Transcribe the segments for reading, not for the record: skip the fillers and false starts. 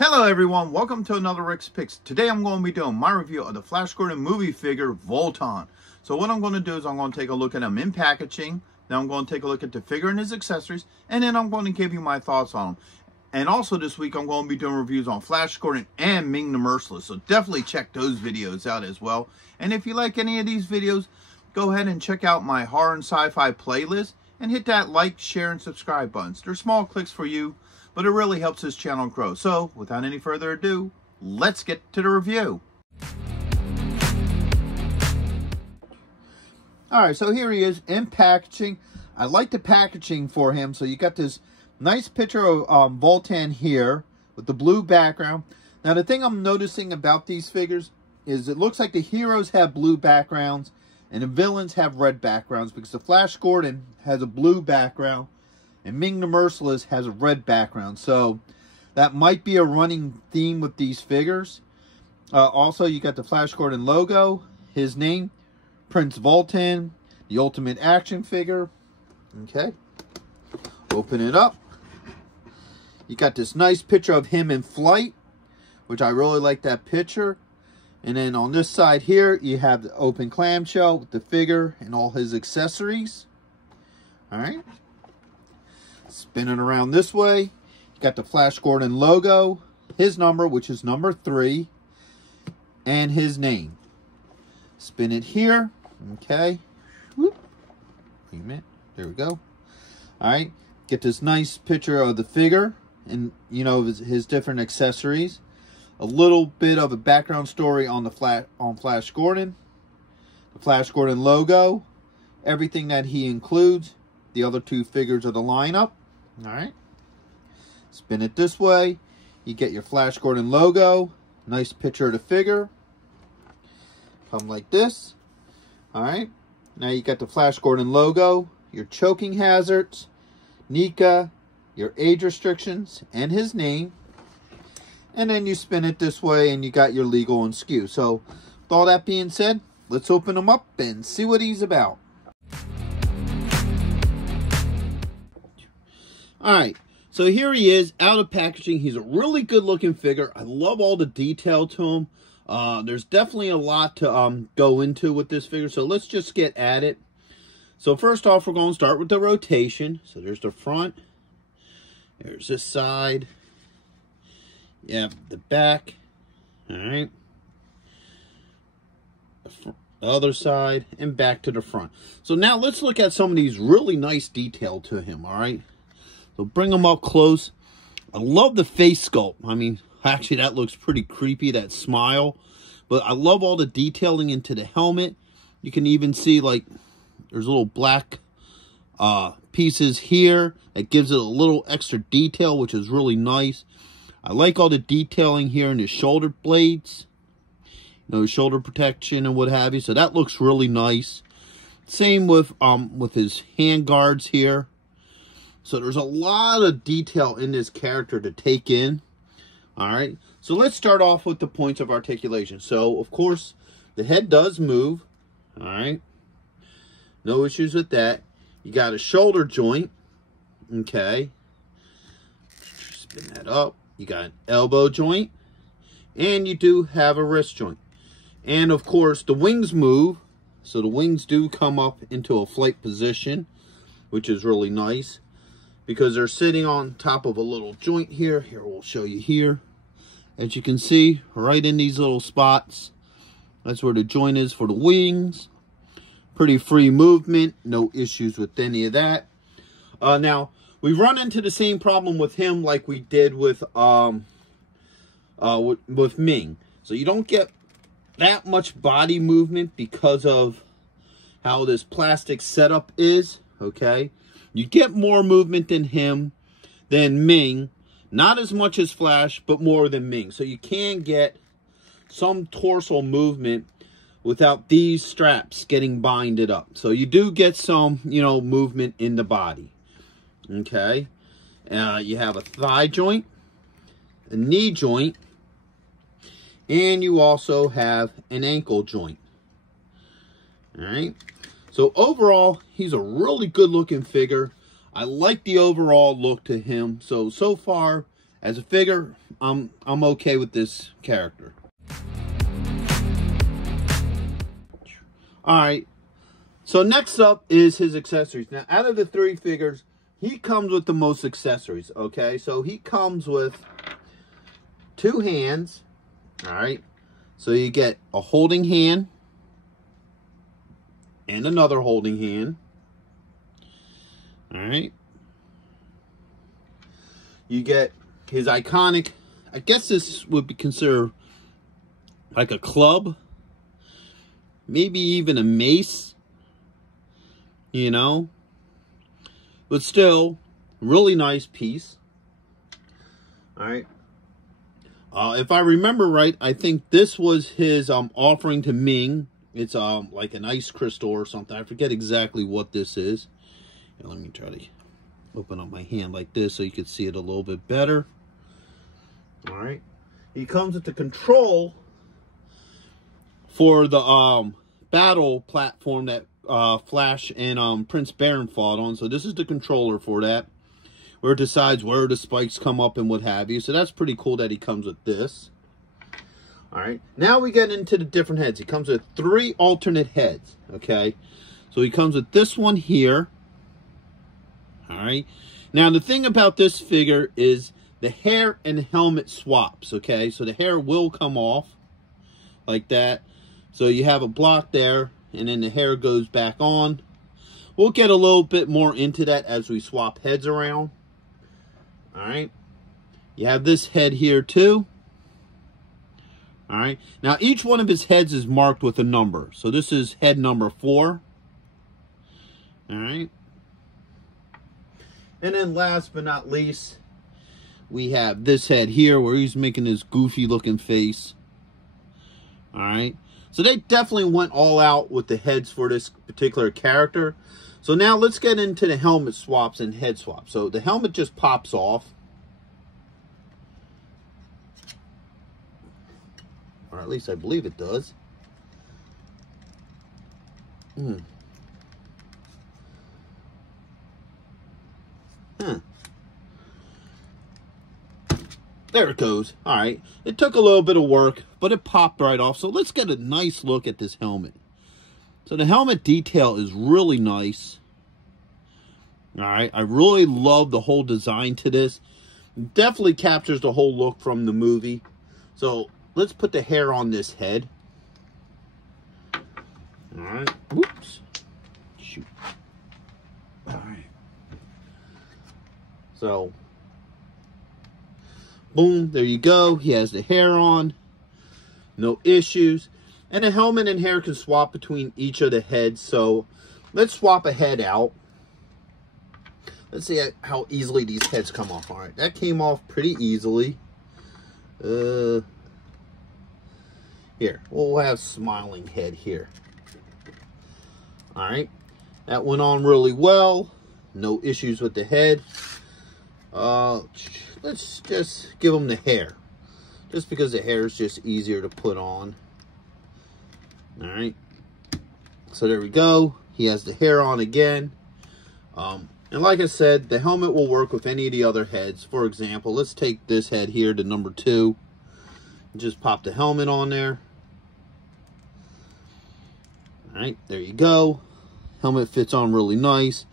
Hello everyone, welcome to another Rick's Picks. Today I'm going to be doing my review of the Flash Gordon movie figure, Vultan. So what I'm going to do is I'm going to take a look at him in packaging, then I'm going to take a look at the figure and his accessories, and then I'm going to give you my thoughts on him. And also this week I'm going to be doing reviews on Flash Gordon and Ming the Merciless, so definitely check those videos out as well. And if you like any of these videos, go ahead and check out my horror and sci-fi playlist, and hit that like, share, and subscribe buttons. They're small clicks for you, but it really helps this channel grow. So, without any further ado, let's get to the review. Alright, so here he is in packaging. I like the packaging for him. So you got this nice picture of Vultan here with the blue background. Now the thing I'm noticing about these figures is it looks like the heroes have blue backgrounds and the villains have red backgrounds, because the Flash Gordon has a blue background and Ming the Merciless has a red background. So that might be a running theme with these figures. Also, you got the Flash Gordon logo, his name, Prince Vultan, the ultimate action figure. Okay, open it up. You got this nice picture of him in flight, which I really like that picture. And then on this side here, you have the open clamshell with the figure and all his accessories. All right. Spin it around this way. You got the Flash Gordon logo, his number, which is number 3, and his name. Spin it here. Okay. Whoop. Wait a minute. There we go. All right. Get this nice picture of the figure and, you know, his different accessories. A little bit of a background story on the Flash Gordon. The Flash Gordon logo. Everything that he includes. The other 2 figures of the lineup. Alright. Spin it this way. You get your Flash Gordon logo. Nice picture of the figure. Come like this. Alright. Now you got the Flash Gordon logo. Your choking hazards. NECA. Your age restrictions. And his name. And then you spin it this way and you got your legal and SKU. So, with all that being said, let's open him up and see what he's about. Alright, so here he is out of packaging. He's a really good looking figure. I love all the detail to him. There's definitely a lot to go into with this figure. So let's just get at it. So first off, we're going to start with the rotation. So there's the front. There's this side. Yeah, the back. Alright. The other side. And back to the front. So now let's look at some of these really nice detail to him. Alright. So bring him up close. I love the face sculpt. I mean, actually that looks pretty creepy, that smile. But I love all the detailing into the helmet. You can even see like there's little black pieces here. That gives it a little extra detail, which is really nice. I like all the detailing here in his shoulder blades. You know, shoulder protection and what have you. So that looks really nice. Same with his hand guards here. So there's a lot of detail in this character to take in. Alright. So let's start off with the points of articulation. So, of course, the head does move. Alright. No issues with that. You got a shoulder joint. Okay. Spin that up. You got an elbow joint. And you do have a wrist joint. And, of course, the wings move. So the wings do come up into a flight position, which is really nice, because they're sitting on top of a little joint here. Here, we'll show you here. As you can see, right in these little spots. That's where the joint is for the wings. Pretty free movement. No issues with any of that. Now, we run into the same problem with him like we did with Ming. So you don't get that much body movement because of how this plastic setup is. Okay. You get more movement than Ming. Not as much as Flash, but more than Ming. So you can get some torso movement without these straps getting binded up. So you do get some, you know, movement in the body. Okay. You have a thigh joint, a knee joint, and you also have an ankle joint. All right. So overall, he's a really good looking figure. I like the overall look to him. So far, as a figure, I'm okay with this character. Alright, so next up is his accessories. Now, out of the 3 figures, he comes with the most accessories, okay? So he comes with 2 hands, alright? So you get a holding hand and another holding hand, alright? You get his iconic, I guess this would be considered like a club, maybe even a mace, you know, but still, really nice piece. All right. If I remember right, I think this was his offering to Ming. It's like an ice crystal or something. I forget exactly what this is. Here, let me try to open up my hand like this so you can see it a little bit better. All right. He comes with the control for the battle platform that Flash and Prince Baron fought on. So this is the controller for that, where it decides where the spikes come up and what have you. So that's pretty cool that he comes with this. All right. Now we get into the different heads. He comes with 3 alternate heads. Okay. So he comes with this one here. All right. Now the thing about this figure is the hair and helmet swaps. Okay. So the hair will come off like that. So you have a block there, and then the hair goes back on. We'll get a little bit more into that as we swap heads around. All right. You have this head here too. All right. Now each one of his heads is marked with a number. So this is head number 4. All right. And then last but not least, we have this head here where he's making this goofy looking face. All right. So they definitely went all out with the heads for this particular character. So now let's get into the helmet swaps and head swaps. So the helmet just pops off. Or at least I believe it does. There it goes. All right. It took a little bit of work, but it popped right off. So let's get a nice look at this helmet. So the helmet detail is really nice. All right. I really love the whole design to this. Definitely captures the whole look from the movie. So let's put the hair on this head. All right. Whoops. Shoot. All right. So, boom, there you go. He has the hair on. No issues. And the helmet and hair can swap between each of the heads. So, let's swap a head out. Let's see how easily these heads come off. All right, that came off pretty easily. Here, we'll have smiling head here. All right, that went on really well. No issues with the head. Let's just give him the hair, just because the hair is just easier to put on. All right, so there we go. He has the hair on again. And like I said, the helmet will work with any of the other heads. For example, let's take this head here to number 2. Just pop the helmet on there. All right, there you go. Helmet fits on really nice.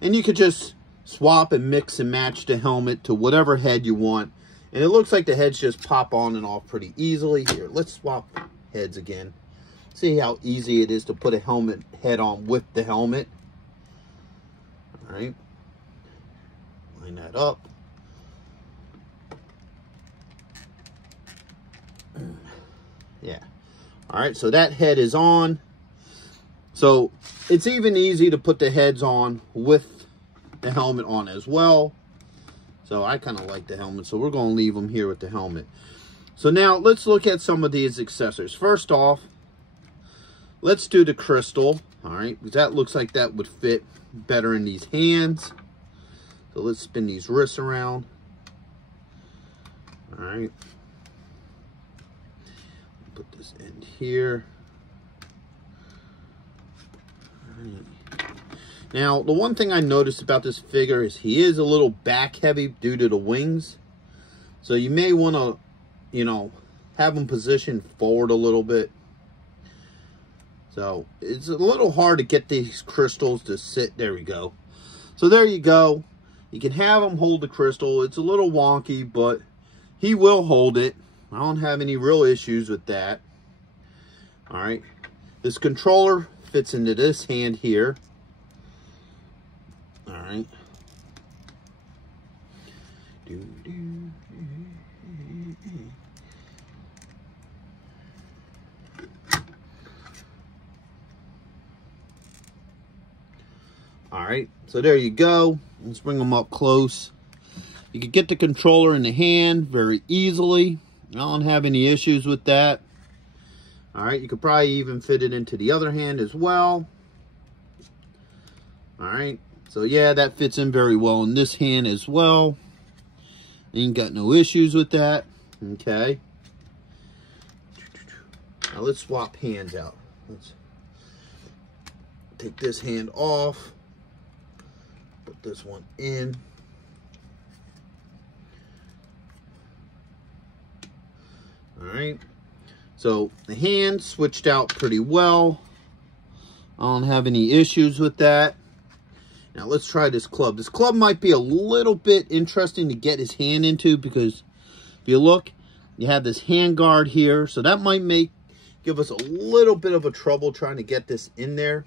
And you could just swap and mix and match the helmet to whatever head you want. And it looks like the heads just pop on and off pretty easily. Here, let's swap heads again. See how easy it is to put a helmet head on with the helmet. All right. Line that up. Yeah. All right, so that head is on. So it's even easy to put the heads on with the helmet on as well. So I kind of like the helmet, so we're going to leave them here with the helmet. So now let's look at some of these accessories. First off, let's do the crystal. All right, because that looks like that would fit better in these hands. So let's spin these wrists around. All right. Put this end here. All right. Now, the one thing I noticed about this figure is he is a little back heavy due to the wings. So you may want to, you know, have them positioned forward a little bit. So it's a little hard to get these crystals to sit. There we go. So there you go. You can have him hold the crystal. It's a little wonky, but he will hold it. I don't have any real issues with that. All right. This controller fits into this hand here. All right. All right, so there you go. Let's bring them up close. You can get the controller in the hand very easily. I don't have any issues with that. All right, you could probably even fit it into the other hand as well. All right, so yeah, that fits in very well in this hand as well. Ain't got no issues with that. Okay. Now let's swap hands out. Let's take this hand off. Put this one in. All right. So the hand switched out pretty well. I don't have any issues with that. Now let's try this club. This club might be a little bit interesting to get his hand into, because if you look, you have this hand guard here. So that might give us a little bit of a trouble trying to get this in there.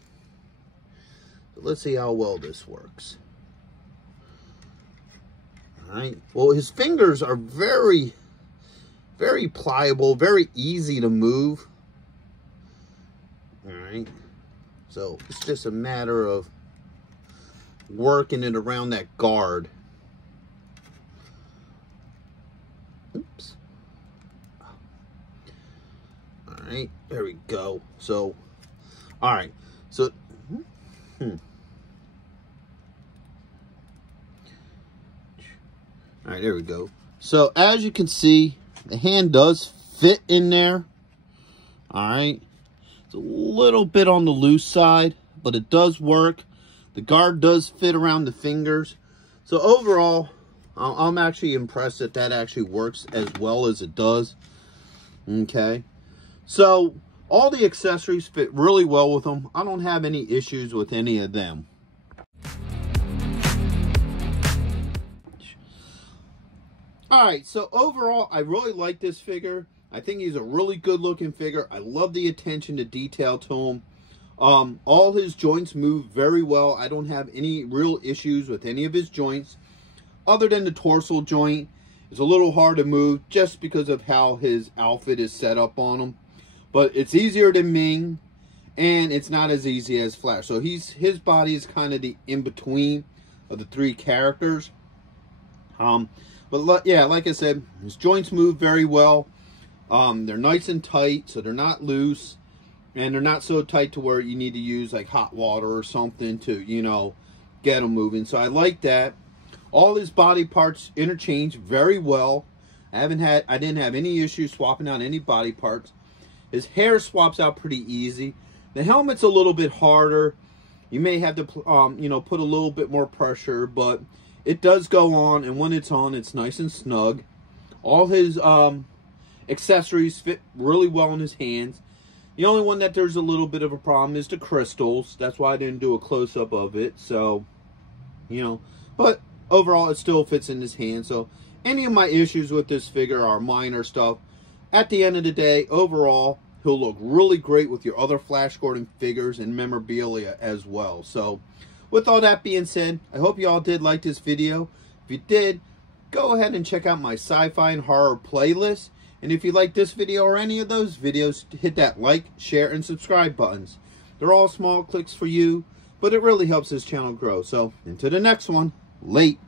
So let's see how well this works. All right. Well, his fingers are very, very pliable, very easy to move. All right. So it's just a matter of working it around that guard. Oops. All right. There we go. So, all right. So, All right, there we go. So as you can see, the hand does fit in there. All right. It's a little bit on the loose side, but it does work. The guard does fit around the fingers. So overall, I'm actually impressed that that actually works as well as it does. Okay. So all the accessories fit really well with them. I don't have any issues with any of them. Alright, so overall, I really like this figure. I think he's a really good looking figure. I love the attention to detail to him. All his joints move very well. I don't have any real issues with any of his joints, other than the torso joint. It's a little hard to move just because of how his outfit is set up on him. But it's easier than Ming, and it's not as easy as Flash. So his body is kind of the in-between of the three characters. But yeah, like I said, his joints move very well. They're nice and tight, so they're not loose. And they're not so tight to where you need to use like hot water or something to, you know, get them moving. So I like that. All his body parts interchange very well. I didn't have any issues swapping out any body parts. His hair swaps out pretty easy. The helmet's a little bit harder. You may have to, you know, put a little bit more pressure, but it does go on, and when it's on, it's nice and snug. All his accessories fit really well in his hands. The only one that there's a little bit of a problem is the crystals. That's why I didn't do a close-up of it. So, you know, but overall, it still fits in his hand. So, any of my issues with this figure are minor stuff. At the end of the day, overall, he'll look really great with your other Flash Gordon figures and memorabilia as well. So, with all that being said, I hope you all did like this video. If you did, go ahead and check out my sci-fi and horror playlist. And if you like this video or any of those videos, hit that like, share, and subscribe buttons. They're all small clicks for you, but it really helps this channel grow. So, until the next one, late.